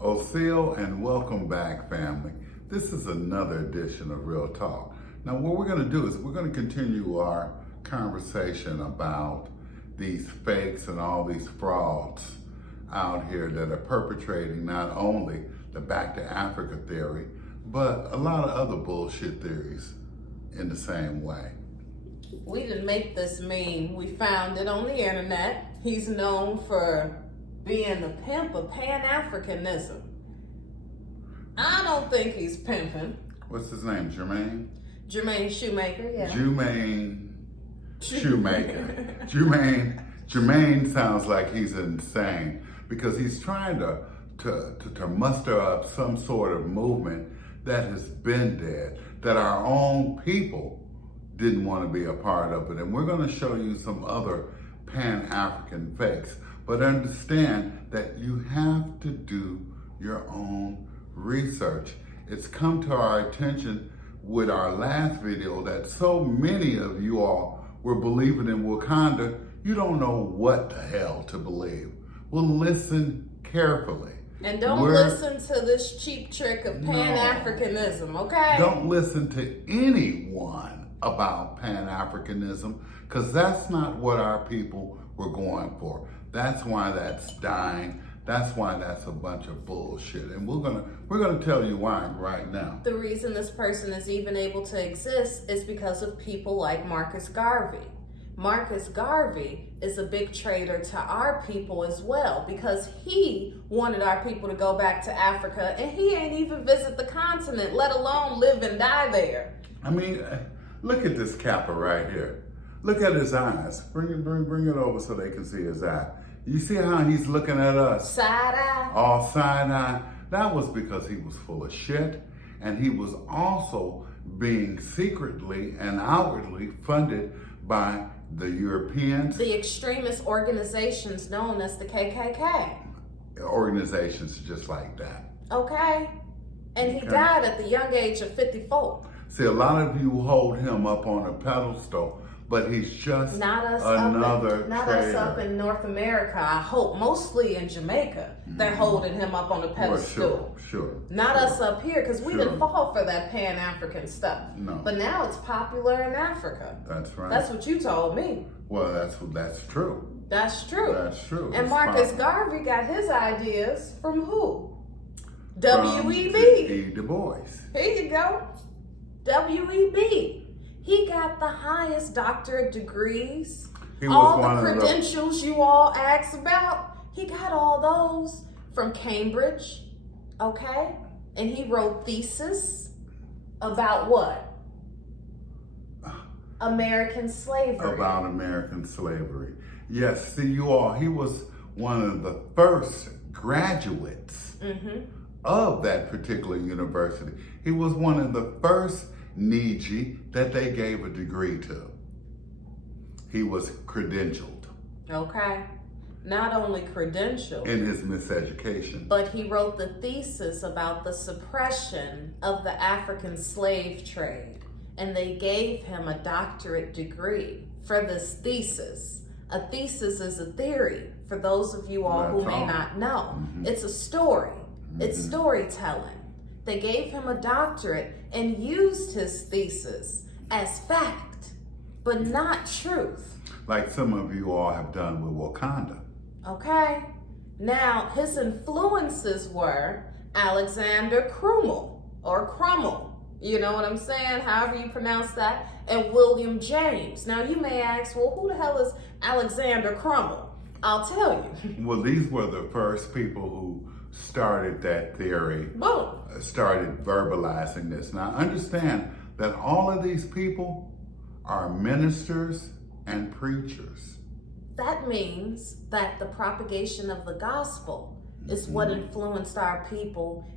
Oseo, and welcome back, family. This is another edition of Real Talk. Now, what we're going to do is we're going to continue our conversation about these fakes and all these frauds out here that are perpetrating not only the Back to Africa theory, but a lot of other bullshit theories in the same way. We didn't make this meme. We found it on the internet. He's known for being the pimp of Pan Africanism. I don't think he's pimping. What's his name? Jermaine? Jermaine Shoemake, yeah. Jermaine Shoemake. Jermaine sounds like he's insane because he's trying to muster up some sort of movement that has been dead, that our own people didn't want to be a part of it. And we're going to show you some other Pan-African fakes. But understand that you have to do your own research. It's come to our attention with our last video that so many of you all were believing in Wakanda, you don't know what the hell to believe. Well, listen carefully. And don't listen to this cheap trick of Pan-Africanism, okay? Don't listen to anyone about Pan-Africanism, because that's not what our people were going for. That's why that's dying. That's why that's a bunch of bullshit. And we're gonna tell you why right now. The reason this person is even able to exist is because of people like Marcus Garvey. Marcus Garvey is a big traitor to our people as well, because he wanted our people to go back to Africa, and he ain't even visit the continent, let alone live and die there. I mean, look at this capper right here. Look at his eyes. Bring it over so they can see his eye. You see how he's looking at us? Side eye. All side eye. That was because he was full of shit, and he was also being secretly and outwardly funded by the Europeans. The extremist organizations known as the KKK. Organizations just like that. Okay. And he died at the young age of 54. See, a lot of you hold him up on a pedestal, but he's just another Not traitor. us up in North America, I hope. Mostly in Jamaica, they're holding him up on a pedestal. Well, sure. Not us up here, because we didn't fall for that Pan-African stuff. No. But now it's popular in Africa. That's right. That's what you told me. Well, that's true. That's true. That's true. And It's Marcus popular. Garvey got his ideas from who? From W.E.B. Du Bois. Here you go. W.E.B. He got the highest doctorate degrees. All the credentials you all asked about, he got all those from Cambridge, okay? And he wrote Thesis about what? American slavery. About American slavery. Yes, see you all, he was one of the first graduates of that particular university. He was one of the first NIIJI that they gave a degree to. He was credentialed. Okay. Not only credentialed. In his miseducation. But he wrote the thesis about the suppression of the African slave trade. And they gave him a doctorate degree for this thesis. A thesis is a theory, for those of you all who may not know. It's a story. It's storytelling. They gave him a doctorate and used his thesis as fact, but not truth. Like some of you all have done with Wakanda. Okay. Now, his influences were Alexander Crummel, or Crummel. You know what I'm saying? However you pronounce that. And William James. Now, you may ask, well, who the hell is Alexander Crummel? I'll tell you. Well, these were the first people who started that theory. Boom. Started verbalizing this. Now, understand that all of these people are ministers and preachers. That means that the propagation of the gospel is what influenced our people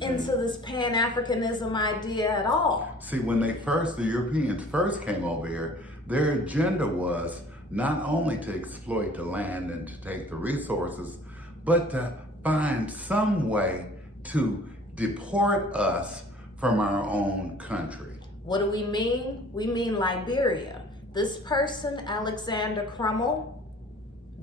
into this Pan-Africanism idea at all. See, when the Europeans first came over here, their agenda was not only to exploit the land and to take the resources, but to find some way to deport us from our own country. What do we mean? We mean Liberia. This person, Alexander Crummel,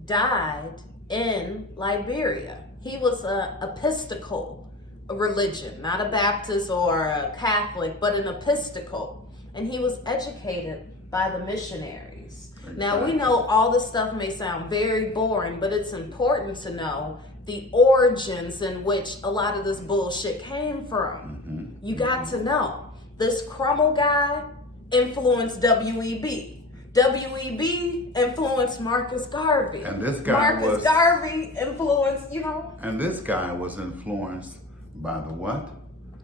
died in Liberia. He was a Episcopal religion, not a Baptist or a Catholic, but an Episcopal. And he was educated by the missionaries. Exactly. Now, we know all this stuff may sound very boring, but it's important to know the origins in which a lot of this bullshit came from. Mm-hmm. You got to know. This Crummel guy influenced W.E.B. W.E.B. influenced Marcus Garvey. And this guy Garvey influenced, And this guy was influenced by the what?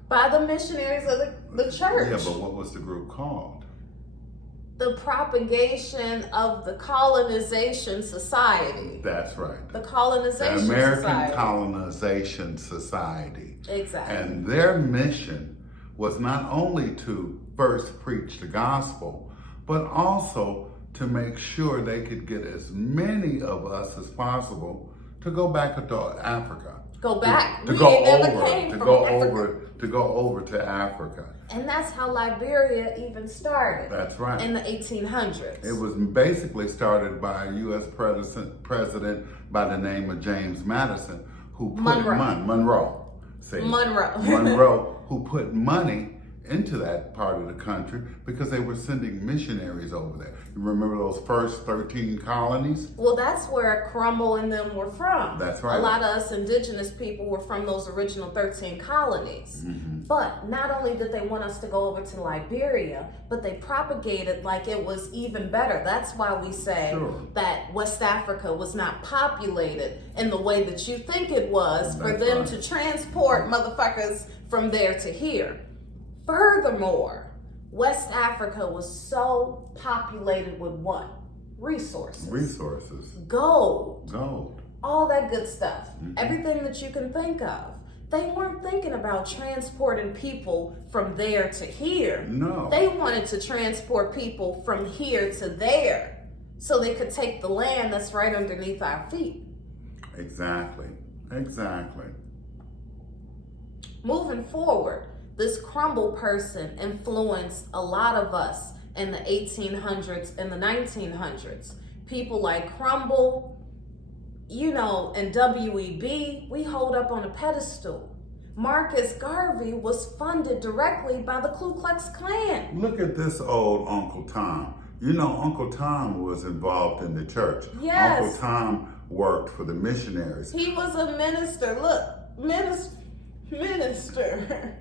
By the missionaries of the church. Yeah, but what was the group called? The propagation of the colonization society. That's right. The colonization society. The American Colonization Society. Exactly. And their mission was not only to first preach the gospel, but also to make sure they could get as many of us as possible to go back to Africa. Go back. To go over to Africa. And that's how Liberia even started. That's right. In the 1800s. It was basically started by a U.S. president by the name of James Madison, who put Monroe, who put money into that part of the country because they were sending missionaries over there. You remember those first 13 colonies? Well, that's where Crummel and them were from. That's right. A lot of us indigenous people were from those original 13 colonies. Mm-hmm. But not only did they want us to go over to Liberia, but they propagated like it was even better. That's why we say that West Africa was not populated in the way that you think it was for them to transport motherfuckers from there to here. Furthermore, West Africa was so populated with what? Resources. Gold. All that good stuff. Mm-hmm. Everything that you can think of. They weren't thinking about transporting people from there to here. No. They wanted to transport people from here to there so they could take the land that's right underneath our feet. Exactly. Moving forward, this Crummel person influenced a lot of us in the 1800s and the 1900s. People like Crummel, and W.E.B., we hold up on a pedestal. Marcus Garvey was funded directly by the Ku Klux Klan. Look at this old Uncle Tom. Uncle Tom was involved in the church. Yes. Uncle Tom worked for the missionaries. He was a minister. Look, minister.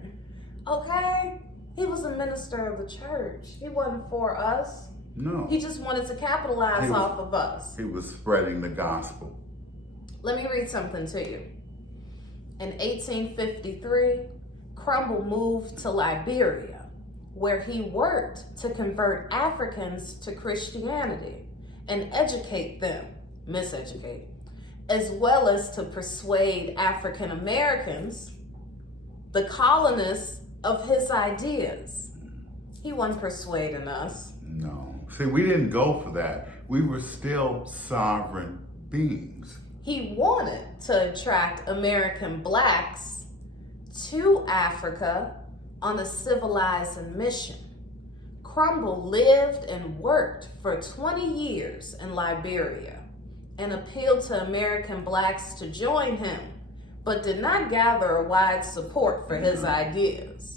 Okay? He was a minister of the church. He wasn't for us. No. He just wanted to capitalize off of us. He was spreading the gospel. Let me read something to you. In 1853, Crummel moved to Liberia, where he worked to convert Africans to Christianity and educate them, miseducate, as well as to persuade African Americans, the colonists, of his ideas. He wasn't persuading us. No. See, we didn't go for that. We were still sovereign beings. He wanted to attract American blacks to Africa on a civilizing mission. Crummel lived and worked for 20 years in Liberia and appealed to American blacks to join him, but did not gather a wide support for his ideas.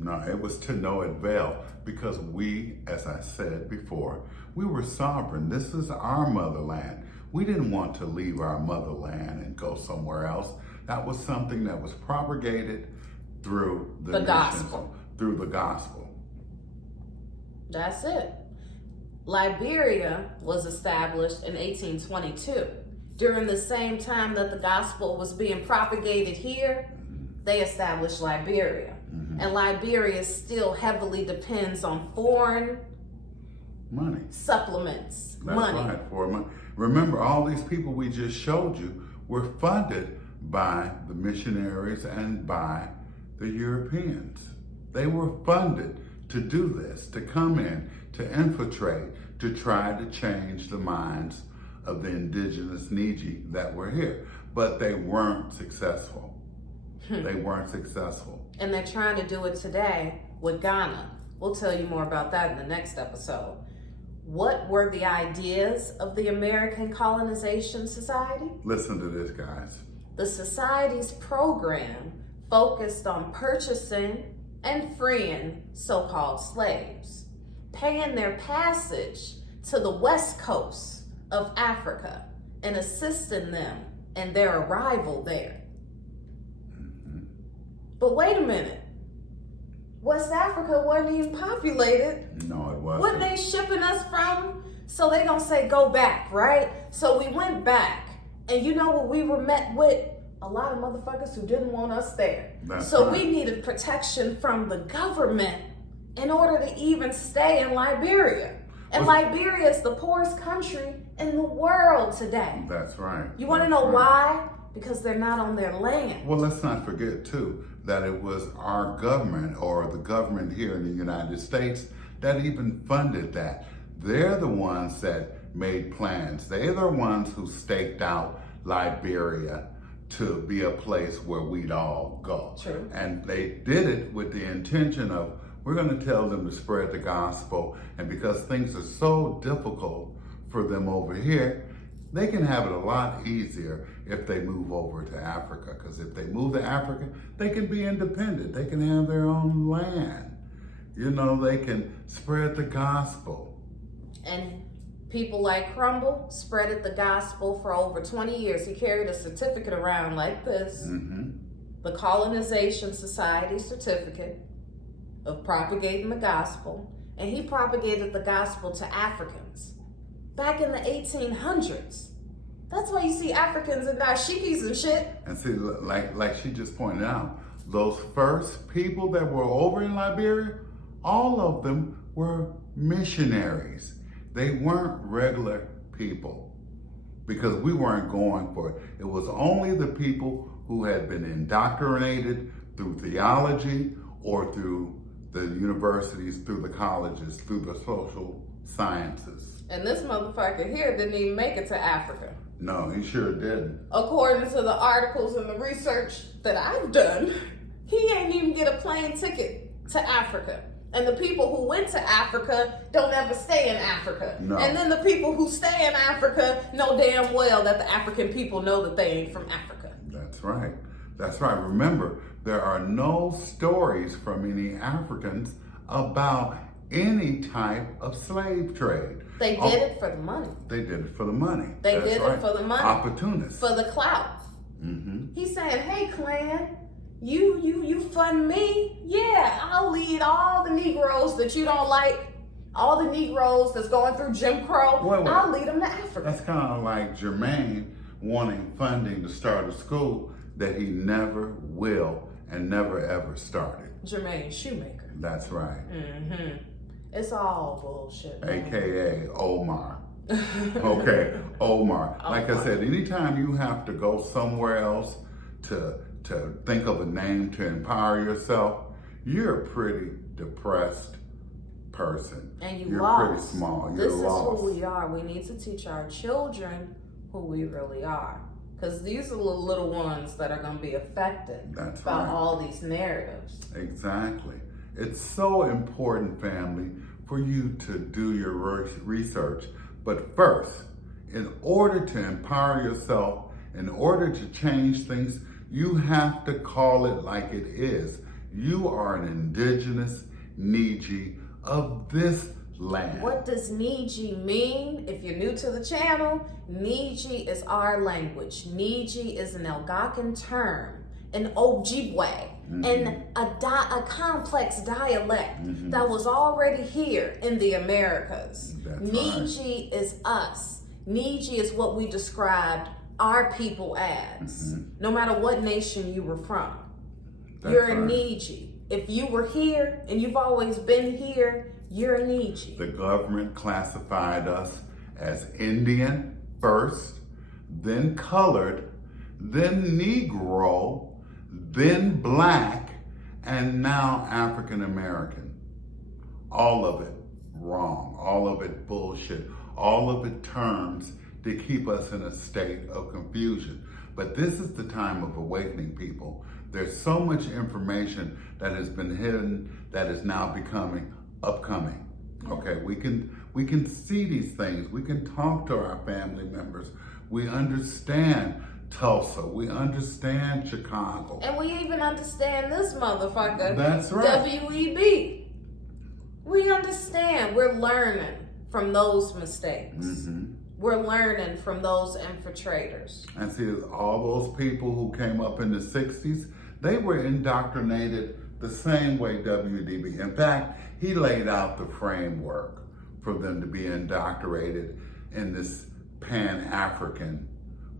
No, it was to no avail because we, as I said before, we were sovereign. This is our motherland. We didn't want to leave our motherland and go somewhere else. That was something that was propagated through the gospel. Through the gospel. That's it. Liberia was established in 1822. During the same time that the gospel was being propagated here, they established Liberia. Mm-hmm. And Liberia still heavily depends on foreign money. Supplements. That's money. Right, foreign money. Remember, all these people we just showed you were funded by the missionaries and by the Europeans. They were funded to do this, to come in, to infiltrate, to try to change the minds of the indigenous Niji that were here. But they weren't successful. They weren't successful. And they're trying to do it today with Ghana. We'll tell you more about that in the next episode. What were the ideas of the American Colonization Society? Listen to this, guys. The society's program focused on purchasing and freeing so-called slaves, paying their passage to the west coast of Africa and assisting them in their arrival there. But wait a minute. West Africa wasn't even populated. No, it wasn't. What they shipping us from? So they gonna say go back, right? So we went back, and you know what we were met with? A lot of motherfuckers who didn't want us there. So we needed protection from the government in order to even stay in Liberia. And Liberia is the poorest country in the world today. That's right. You want to know why? Because they're not on their land. Well, let's not forget, too, that it was our government, or the government here in the United States, that even funded that. They're the ones that made plans. They're the ones who staked out Liberia to be a place where we'd all go. True. And they did it with the intention of, we're going to tell them to spread the gospel, and because things are so difficult for them over here, they can have it a lot easier if they move over to Africa. Because if they move to Africa, they can be independent. They can have their own land. You know, they can spread the gospel. And people like Crummel spreaded the gospel for over 20 years. He carried a certificate around like this, the Colonization Society certificate of propagating the gospel. And he propagated the gospel to Africans back in the 1800s. That's why you see Africans and dashikis and shit. And see, like she just pointed out, those first people that were over in Liberia, all of them were missionaries. They weren't regular people because we weren't going for it. It was only the people who had been indoctrinated through theology or through the universities, through the colleges, through the social sciences. And this motherfucker here didn't even make it to Africa. No, he sure didn't. According to the articles and the research that I've done, he ain't even get a plane ticket to Africa. And the people who went to Africa don't ever stay in Africa. No. And then the people who stay in Africa know damn well that the African people know that they ain't from Africa. That's right. That's right. Remember, there are no stories from any Africans about any type of slave trade. They did it for the money. They did it for the money. They That's did right. it for the money. Opportunists. For the clout. He's saying, hey, clan, you fund me? Yeah, I'll lead all the Negroes that you don't like, all the Negroes that's going through Jim Crow, Wait. I'll lead them to Africa. That's kind of like Jermaine wanting funding to start a school that he never will and never ever started. Jermaine Shoemake. That's right. It's all bullshit, man. AKA Umar. Okay, Umar. Like I said, anytime you have to go somewhere else to think of a name to empower yourself, you're a pretty depressed person. And you're lost. Pretty small. This You're lost. is who we are. We need to teach our children who we really are. Because these are the little ones that are going to be affected by all these narratives. Exactly. It's so important, family, for you to do your research. But first, in order to empower yourself, in order to change things, you have to call it like it is. You are an indigenous Niji of this land. What does Niji mean? If you're new to the channel, Niji is our language. Niji is an Algonquin term, an Ojibwe, and a complex dialect that was already here in the Americas. Niji is us. Niji is what we described our people as. No matter what nation you were from, you're a Niji. If you were here and you've always been here, you're a Niji. The government classified us as Indian first, then colored, then Negro, then Black, and now African American. All of it wrong, all of it bullshit, all of it terms to keep us in a state of confusion. But this is the time of awakening, people. There's so much information that has been hidden that is now becoming upcoming. Okay, we can see these things. We can talk to our family members. We understand Tulsa. We understand Chicago. And we even understand this motherfucker. That's right. WEB. We understand. We're learning from those mistakes. We're learning from those infiltrators. And see, all those people who came up in the 60s, they were indoctrinated the same way WDB. In fact, he laid out the framework for them to be indoctrinated in this Pan African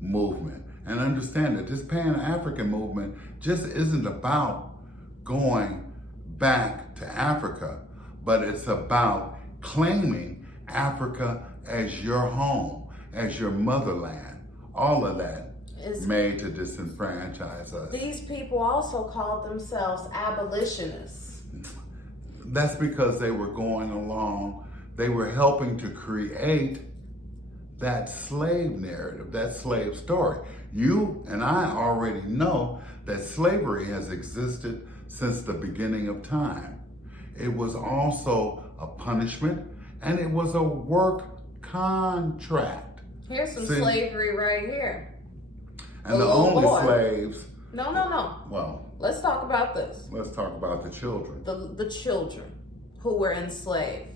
movement. And understand that this Pan African movement just isn't about going back to Africa, but it's about claiming Africa as your home, as your motherland. All of that is made to disenfranchise us. These people also called themselves abolitionists. That's because they were going along, they were helping to create that slave narrative, that slave story. You and I already know that slavery has existed since the beginning of time. It was also a punishment, and it was a work contract. Here's some slavery right here. And the only slaves... No. Well, let's talk about this. Let's talk about the children. The children who were enslaved.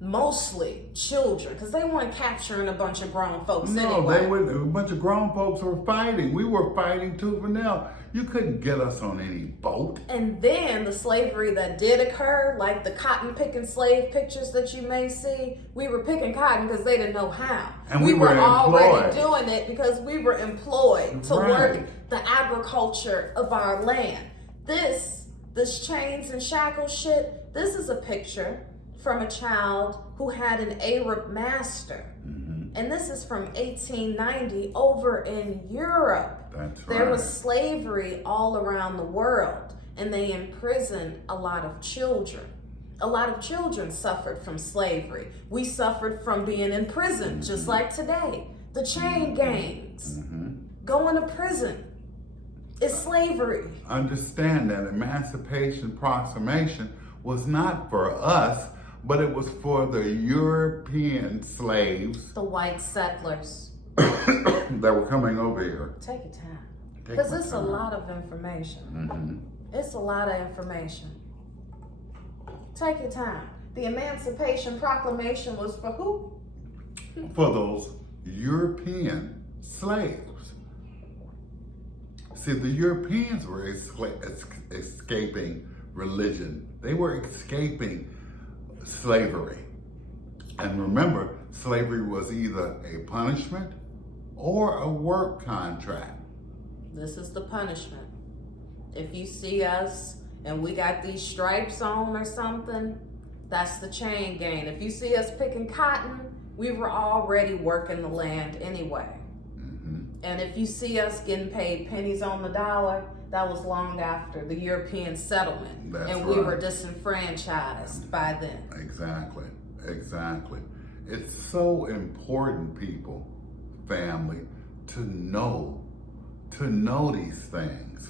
Mostly children, because they weren't capturing a bunch of grown folks anyway. A bunch of grown folks were fighting. We were fighting tooth and nail. You couldn't get us on any boat. And then the slavery that did occur, like the cotton picking slave pictures that you may see, we were picking cotton because they didn't know how. And we were already doing it because we were employed to work the agriculture of our land. This chains and shackles shit, this is a picture from a child who had an Arab master. And this is from 1890 over in Europe. That's right. There was slavery all around the world, and they imprisoned a lot of children. A lot of children suffered from slavery. We suffered from being in prison, just like today. The chain gangs, going to prison. It's slavery. Understand that Emancipation Proclamation was not for us, but it was for the European slaves. The white settlers. That were coming over here. Take your time. Because it's a lot of information. It's a lot of information. Take your time. The Emancipation Proclamation was for who? For those European slaves. See, the Europeans were escaping religion. They were escaping slavery. And remember, slavery was either a punishment or a work contract. This is the punishment. If you see us and we got these stripes on or something, that's the chain gang. If you see us picking cotton, we were already working the land anyway. And if you see us getting paid pennies on the dollar, that was long after the European settlement. We were disenfranchised by then. Exactly. It's so important, people, family, to know these things.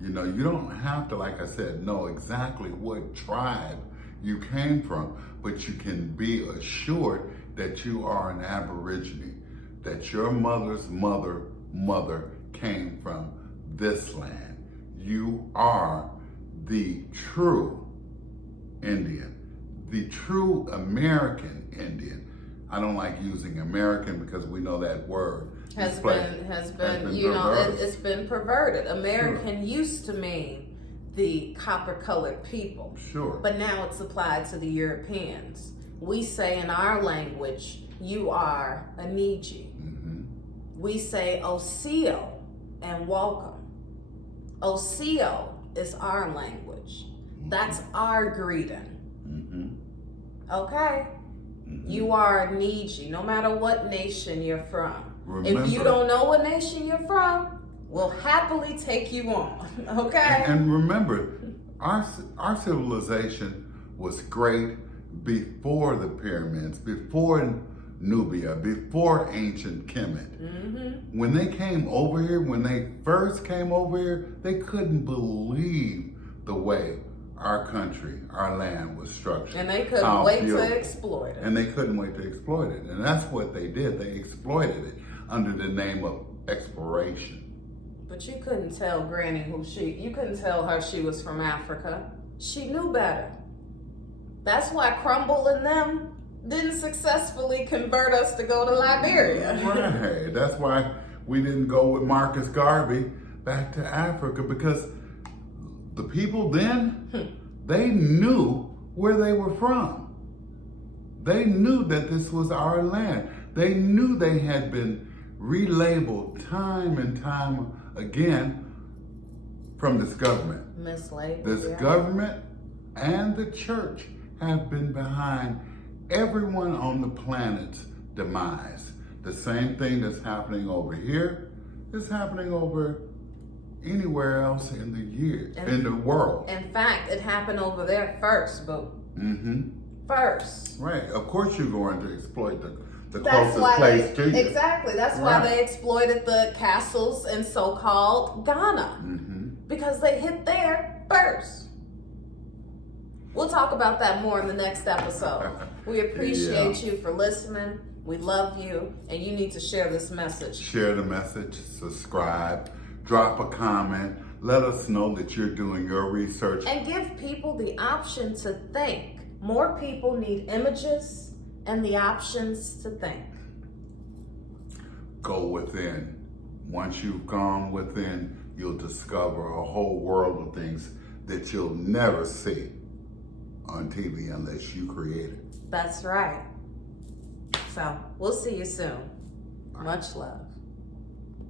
You know, you don't have to, like I said, know exactly what tribe you came from, but you can be assured that you are an Aborigine, that your mother's mother came from this land. You are the true Indian, the true American Indian. I don't like using American because we know that word has been you know, it's been perverted. American used to mean the copper-colored people. Sure. But now it's applied to the Europeans. We say in our language, you are a Niji. We say Osio and welcome. Osio is our language. That's our greeting. Okay? You are Niji, no matter what nation you're from. Remember, if you don't know what nation you're from, we'll happily take you on. Okay? And remember, our civilization was great before the pyramids, before Nubia, before ancient Kemet. When they came over here, when they first came over here, they couldn't believe the way our country, our land was structured. And they couldn't wait to exploit it. And they couldn't wait to exploit it. And that's what they did. They exploited it under the name of exploration. But you couldn't tell Granny you couldn't tell her she was from Africa. She knew better. That's why Crummel and them didn't successfully convert us to go to Liberia. Right. That's why we didn't go with Marcus Garvey back to Africa, because the people then, they knew where they were from. They knew that this was our land. They knew they had been relabeled time and time again from this government. Mislabeled. This government and the church have been behind everyone on the planet's demise. The same thing that's happening over here is happening over anywhere else in the world. In fact, it happened over there first, but first. Right. Of course you're going to exploit the That's closest why place to you. Exactly. That's why they exploited the castles in so-called Ghana. Because they hit there first. We'll talk about that more in the next episode. We appreciate you for listening. We love you, and you need to share this message. Share the message, subscribe, drop a comment, let us know that you're doing your research. And give people the option to think. More people need images and the options to think. Go within. Once you've gone within, you'll discover a whole world of things that you'll never see on TV unless you create it. That's right. So, we'll see you soon. Much love.